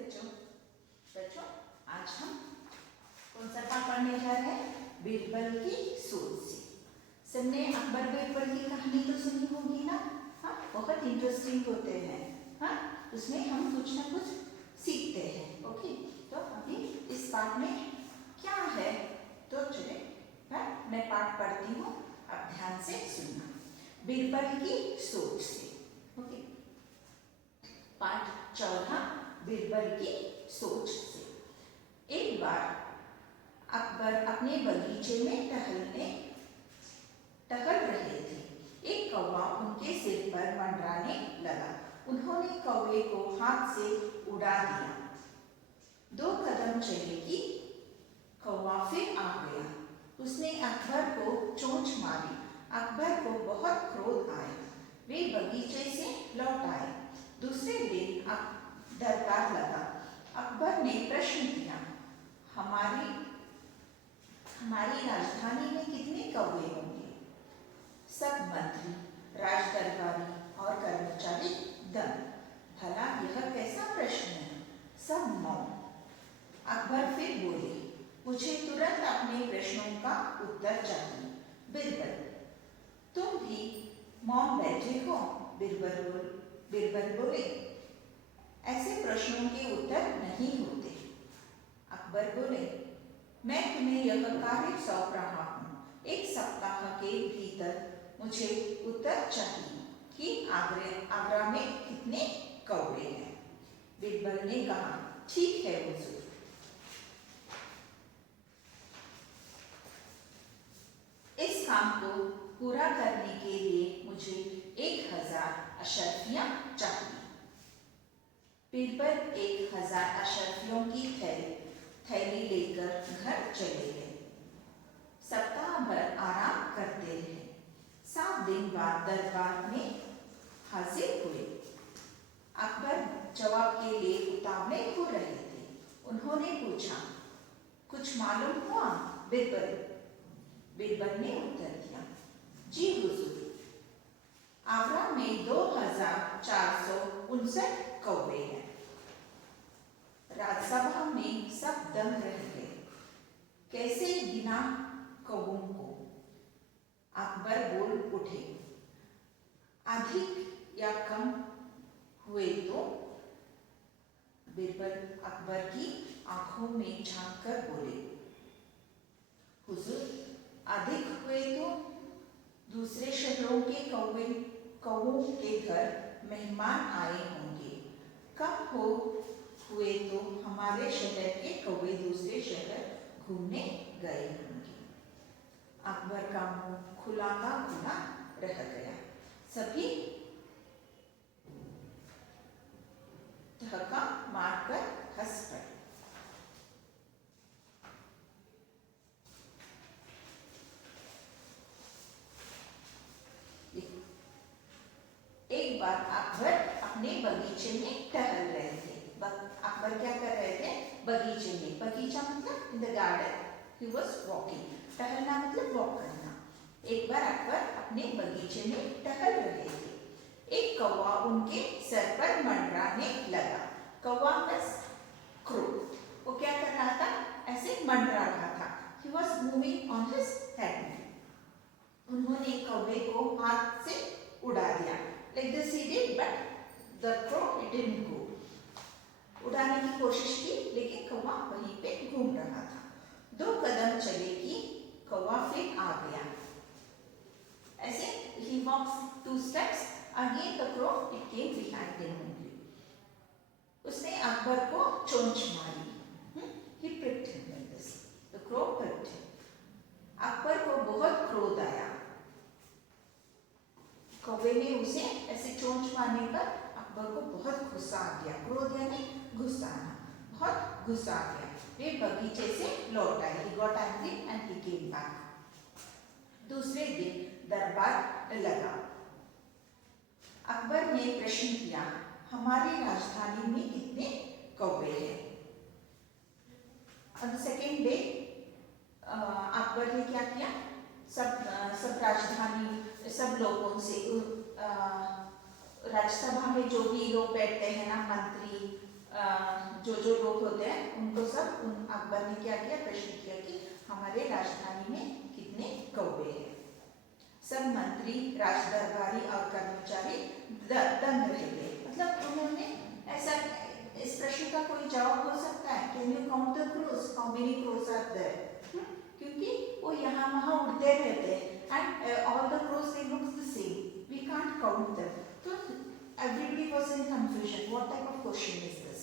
बच्चों बच्चों आज हम कौन सा पाठ पढ़ने जा रहे हैं? बीरबल की सोच से। सबने अकबर बीरबल की कहानी तो सुनी होगी ना? हाँ, बहुत इंटरेस्टिंग होते हैं। हाँ, उसमें हम कुछ ना कुछ सीखते हैं। ओके, तो अभी इस पाठ में क्या है तो चले, हाँ, मैं पाठ पढ़ती हूँ, आप ध्यान से सुनना। बीरबल की सोच से। ओके, पाठ 14 बीरबल की सोच से। एक बार अकबर अपने बगीचे में टहल रहे थे। एक कौवा उनके सिर पर मंडराने लगा। उन्होंने कौवे को हाथ से उड़ा दिया। 2 कदम चले कि कौवा फिर आ गया। उसने अकबर को चोंच मारी। अकबर को बहुत क्रोध आया। वे बगीचे से लौट आए। दूसरे दिन दरबार लगा। अकबर ने प्रश्न किया, हमारी राजधानी में कितने कौवे होंगे? सब मंत्री, राज दरबारी और कर्मचारी दंग। भला यह कैसा प्रश्न है? सब मौन। अकबर फिर बोले, मुझे तुरंत अपने प्रश्नों का उत्तर चाहिए। बीरबल, तुम भी मौन बैठे हो? बीरबल बोले, ऐसे प्रश्नों के उत्तर नहीं होते। अकबर बोले, मैं तुम्हें यह कार्य सौंप रहा हूँ। 1 सप्ताह के भीतर मुझे उत्तर चाहिए कि आगरा में कितने कौवे हैं। बीरबल ने कहा, ठीक है हुजूर। इस काम को पूरा करने के लिए मुझे 1000 अशर्फियां चाहिए। बीरबल 1000 अशर्फियों की थैली लेकर घर चले गए। सप्ताह भर आराम करते रहे। 7 दिन बाद दरबार में हाजिर हुए। अकबर जवाब के लिए उतावले हो रहे थे। उन्होंने पूछा, कुछ मालूम हुआ बीरबल ने उत्तर दिया, जी हुजूर, आगरा में 2459 कौवे हैं। राजसभा में सब दंग रह गए। कैसे गिना कौवों को? अकबर बोल उठे, अधिक या कम हुए तो? बीरबल अकबर की आंखों में झांककर बोले, हुजूर, अधिक हुए तो दूसरे शहरों के कौवों के घर मेहमान आए होंगे। कम हुए तो हमारे शहर के कौवे दूसरे शहर घूमने गए होंगे। अकबर का मुंह खुला का खुला रह गया। सभी धक्का मारकर हंस पड़े। एक बार अकबर अपने बगीचे में टहल रहे थे। अकबर क्या कर रहे थे? बगीचे में। बगीचा मतलब in the garden he was walking. टहलना मतलब वॉक करना। एक बार अकबर अपने बगीचे में टहल रहे थे। एक कौवा उनके सर पर मंडराने लगा। कौवा मींस क्रो। वो क्या कर रहा था? ऐसे मंडरा रहा था। He was moving on his head. उन्होंने कौवे को हाथ से उड़ा दिया। Like this he did, but the crow it didn't go. उड़ाने की कोशिश की, लेकिन कौवा वहीं पे घूम रहा था। 2 कदम चले कि कौवा फिर आ गया। ऐसे he walks 2 steps, again the crow it came behind him only. उसने अकबर को चोंच मारी। He pricked him like this. The crow pricked him. Akbar को बहुत क्रोध आया। कौवे ने उसे ऐसे चोंच मारने पर अकबर को बहुत गुस्सा आ गया। क्रोध यानी गुस्सा आना। बहुत गुस्सा आ गया। वे बगीचे से लौट आए। He got angry and he came back. दूसरे दिन दरबार लगा। अकबर ने प्रश्न किया, हमारी राजधानी में कितने कौवे हैं? On the second day Akbar ने क्या किया? सब राजधानी सब लोगों से, राज्यसभा में जो भी लोग बैठते हैं ना, मंत्री, जो जो लोग होते हैं उनको सब अकबर ने क्या किया, प्रश्न किया कि हमारे राजधानी में कितने कौवे हैं। सब मंत्री, राजदरबारी और कर्मचारी दंग रह गए। मतलब उन्होंने ऐसा, इस प्रश्न का कोई जवाब हो सकता है, can you count the crows, how many crows are there, क्योंकि वो यहाँ वहाँ उड़ते रहते हैं and all the crows they look the same, we can't count them. तो everybody was in confusion, what type of question is this.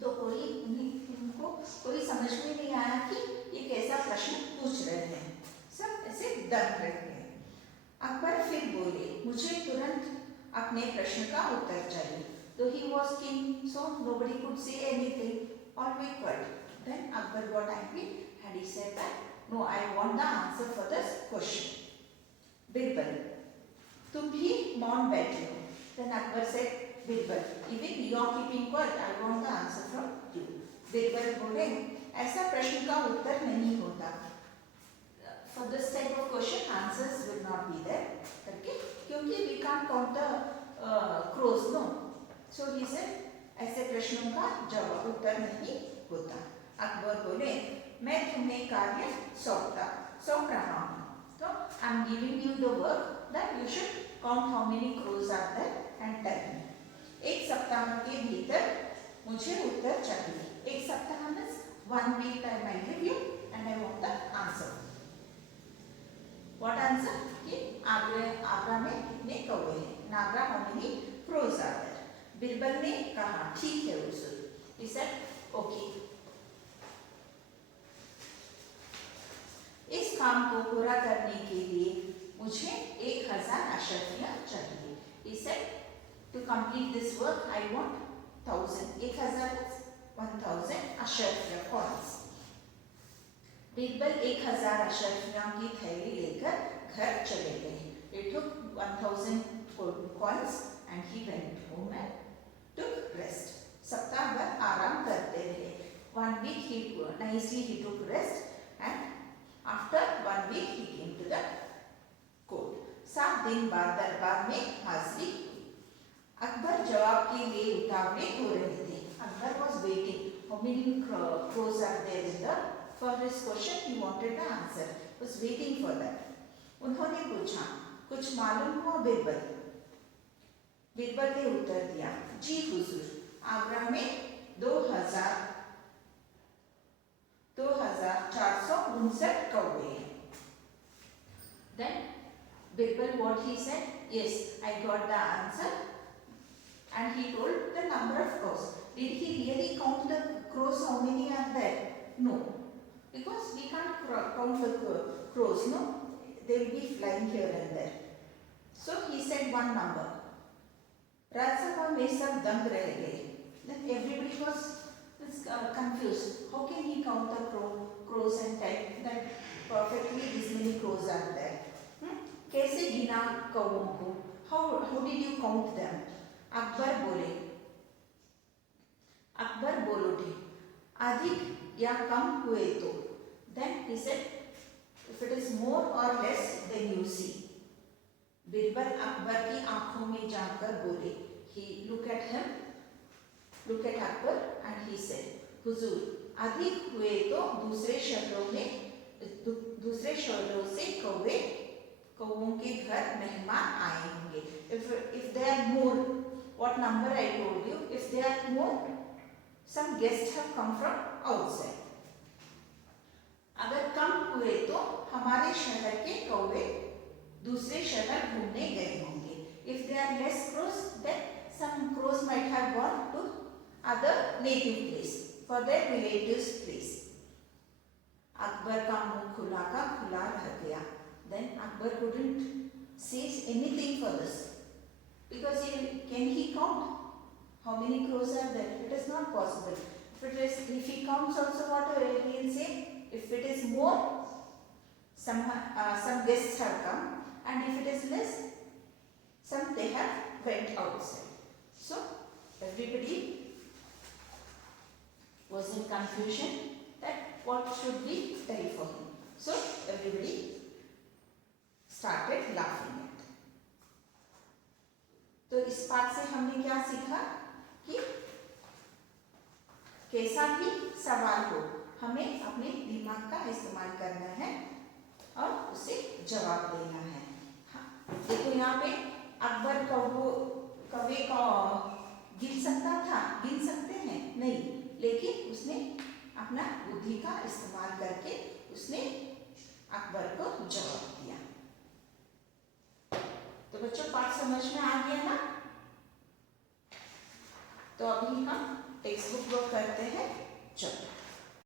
तो उनको कोई समझ में नहीं आया कि ये कैसा प्रश्न पूछ रहे हैं, सब ऐसे दंग रह गए। अकबर फिर बोले, मुझे तुरंत अपने प्रश्न का उत्तर चाहिए। तो ही was king, so nobody could say anything, all were quiet. Then Akbar got angry and he said that, no, I want the answer for this question. Birbal, तुम भी मौन बैठे हो। Then Akbar said, Birbal, even you are keeping quiet, I want the answer from you. Birbal बोले, ऐसा प्रश्न का उत्तर नहीं होता। For this type of question, answers will not be there, करके, क्योंकि we can't count the crows, no. So he said, ऐसे प्रश्नों का जवाब उत्तर नहीं होता। अकबर बोले, मैं तुम्हें कार्य सौंप रहा हूँ, तो I am giving you the work that you should count how many crows are there and tell me. एक सप्ताह के भीतर मुझे उत्तर चाहिए। एक सप्ताह means 1 week time I give you and I want the answer. What answer, कि आगरा में कितने कौवे हैं, नागरा how many crows are there. Birbal ने कहा, ठीक है उसूल, he said, okay. इस काम को पूरा करने के लिए मुझे 1000 अशर्फियां चाहिए। He said, to complete this work I want 1000, 1000 is 1000 Ashrafia coins। Birbal 1000 अशर्फियां की थैली लेकर घर चले गए। He took 1000 coins and he went home and took rest. सप्ताह भर आराम करते रहे। 1 week he nicely he took rest and after 1 week he came to the court. 7 दिन बाद दरबार में हाजिरी हुई। अकबर जवाब के लिए उतावले हो रहे थे। Akbar was waiting. How many crows are there in the, for his question he wanted the answer. Was waiting for that. उन्होंने पूछा, कुछ मालूम हुआ बिरबल? बिरबल ने उत्तर दिया, जी हुजूर, आगरा में 2459 कौवे हैं। Then Birbal, what he said, yes, I got the answer, and he told the number of crows. Did he really count the crows? How many are there? No, because we can't count the crows. No, they will be flying here and there. So he said one number. Rajya Sabha में सब दंग रह गए। Then everybody was confused. How can he count the crows and tell that perfectly this many crows are there? कैसे गिना कौवों को? How did you count them? Akbar बोल उठे, अधिक या कम हुए तो। Then he said, if it is more or less, then you see. Birbal Akbar की आंखों में झांककर बोले। He looked at him, looked at Akbar, and he said, हुजूर, अधिक हुए तो दूसरे शहरों से कौवों के घर मेहमान आए होंगे। If there are more, what number I told you, if there are more, some guests have come from outside. अगर कम हुए तो हमारे शहर के कौवे दूसरे शहर घूमने गए होंगे। If there are less crows, then some crows might have gone to other native place, for their relatives place. Akbar का मुंह खुला का खुला रह गया। Then Akbar couldn't say anything for this, because can he count how many crows are there? It is not possible. If he counts also, what he will say? If it is more, some guests have come, and if it is less, some they have went outside. So everybody was in confusion that what should we tell for him. So everybody started laughing at. तो इस पाठ से हमने क्या सीखा कि कैसा भी सवाल हो, हमें अपने दिमाग का इस्तेमाल करना है और उसे जवाब देना है। हाँ, देखो यहाँ पे अकबर कौवे को गिन सकता था, गिन सकते हैं नहीं, लेकिन उसने अपना बुद्धि का इस्तेमाल करके उसने अकबर को जवाब दिया। तो बच्चों पाठ समझ में आ गया ना? तो अभी हम टेक्स्ट बुक वर्क करते हैं। चलो